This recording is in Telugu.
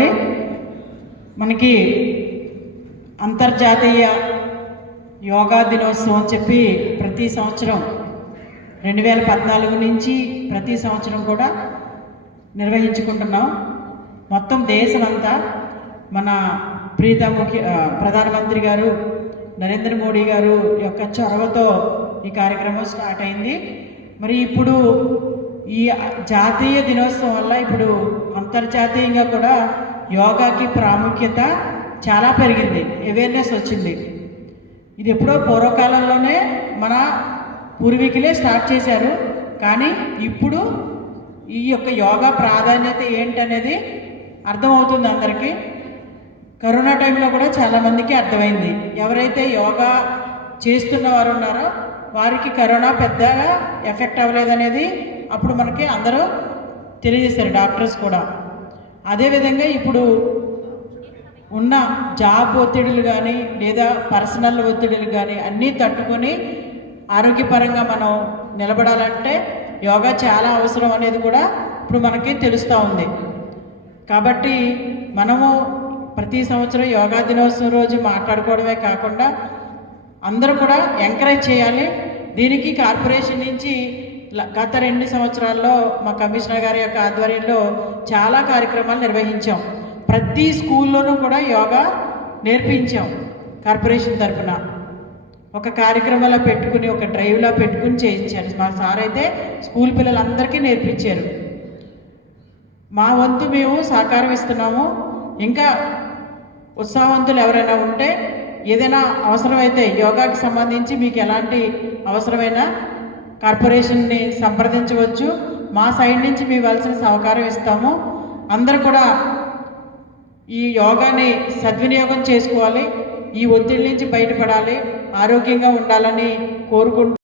కాబట్టి మనకి అంతర్జాతీయ యోగా దినోత్సవం అని చెప్పి ప్రతి సంవత్సరం రెండు వేల పద్నాలుగు నుంచి ప్రతి సంవత్సరం కూడా నిర్వహించుకుంటున్నాం. మొత్తం దేశమంతా మన ప్రీత ముఖ్య ప్రధానమంత్రి గారు నరేంద్ర మోడీ గారు యొక్క చొరవతో ఈ కార్యక్రమం స్టార్ట్ అయింది. మరి ఇప్పుడు ఈ జాతీయ దినోత్సవం వల్ల ఇప్పుడు అంతర్జాతీయంగా కూడా యోగాకి ప్రాముఖ్యత చాలా పెరిగింది. అవేర్నెస్ వచ్చింది. ఇది ఎప్పుడో పూర్వకాలంలోనే మన పూర్వీకులే స్టార్ట్ చేశారు. కానీ ఇప్పుడు ఈ యొక్క యోగా ప్రాధాన్యత ఏంటనేది అర్థమవుతుంది అందరికీ. కరోనా టైంలో కూడా చాలామందికి అర్థమైంది. ఎవరైతే యోగా చేస్తున్న వారు ఉన్నారో వారికి కరోనా పెద్దగా ఎఫెక్ట్ అవ్వలేదనేది అప్పుడు మనకి అందరూ తెలియజేశారు డాక్టర్స్ కూడా. అదేవిధంగా ఇప్పుడు ఉన్న జాబ్ ఒత్తిడులు కానీ లేదా పర్సనల్ ఒత్తిడులు కానీ అన్నీ తట్టుకొని ఆరోగ్యపరంగా మనం నిలబడాలంటే యోగా చాలా అవసరం అనేది కూడా ఇప్పుడు మనకి తెలుస్తూ ఉంది. కాబట్టి మనము ప్రతి సంవత్సరం యోగా దినోత్సవం రోజు మాట్లాడుకోవడమే కాకుండా అందరూ కూడా ఎంకరేజ్ చేయాలి. దీనికి కార్పొరేషన్ నుంచి గత రెండు సంవత్సరాల్లో మా కమిషనర్ గారి యొక్క ఆధ్వర్యంలో చాలా కార్యక్రమాలు నిర్వహించాం. ప్రతి స్కూల్లోనూ కూడా యోగా నేర్పించాం కార్పొరేషన్ తరఫున ఒక కార్యక్రమంలో పెట్టుకుని ఒక డ్రైవ్లో పెట్టుకుని చేయించారు. మా సార్ అయితే స్కూల్ పిల్లలందరికీ నేర్పించారు. మా వంతు మేము సహకారం ఇస్తున్నాము. ఇంకా ఉత్సాహవంతులు ఎవరైనా ఉంటే ఏదైనా అవసరమైతే యోగాకి సంబంధించి మీకు ఎలాంటి అవసరమైన కార్పొరేషన్ని సంప్రదించవచ్చు. మా సైడ్ నుంచి మీ వలసిన సహకారం ఇస్తాము. అందరూ కూడా ఈ యోగాని సద్వినియోగం చేసుకోవాలి. ఈ ఒత్తిడి నుంచి బయటపడాలి. ఆరోగ్యంగా ఉండాలని కోరుకుంటూ